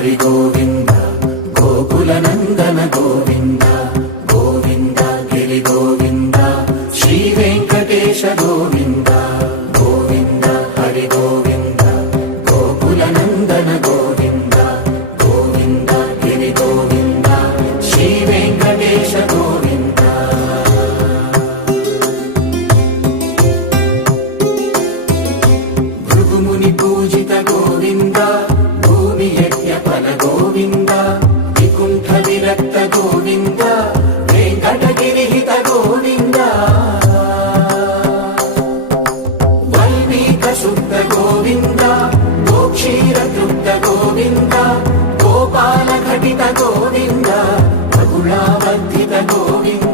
హరి గోవింద గోకుల నందన గోవింద గోవింద గిరి గోవింద శ్రీ వెంకటేశ గోవింద గోవింద హరి గోవింద గోకుల నందన గోవింద గోవింద గిరి గోవింద శ్రీ వెంకటేశ గోవింద భృగుముని పూజిత గోవింద భూమి యజ్ఞ ఫల గోవింద వికుంఠ విరక్త గోవింద వెంకటగిరి హిత గోవింద వల్మీక శుద్ధ గోవింద గోక్షీర తృప్త గోవింద గోపాల ఘటిత గోవింద బహుళావర్ధిత గోవింద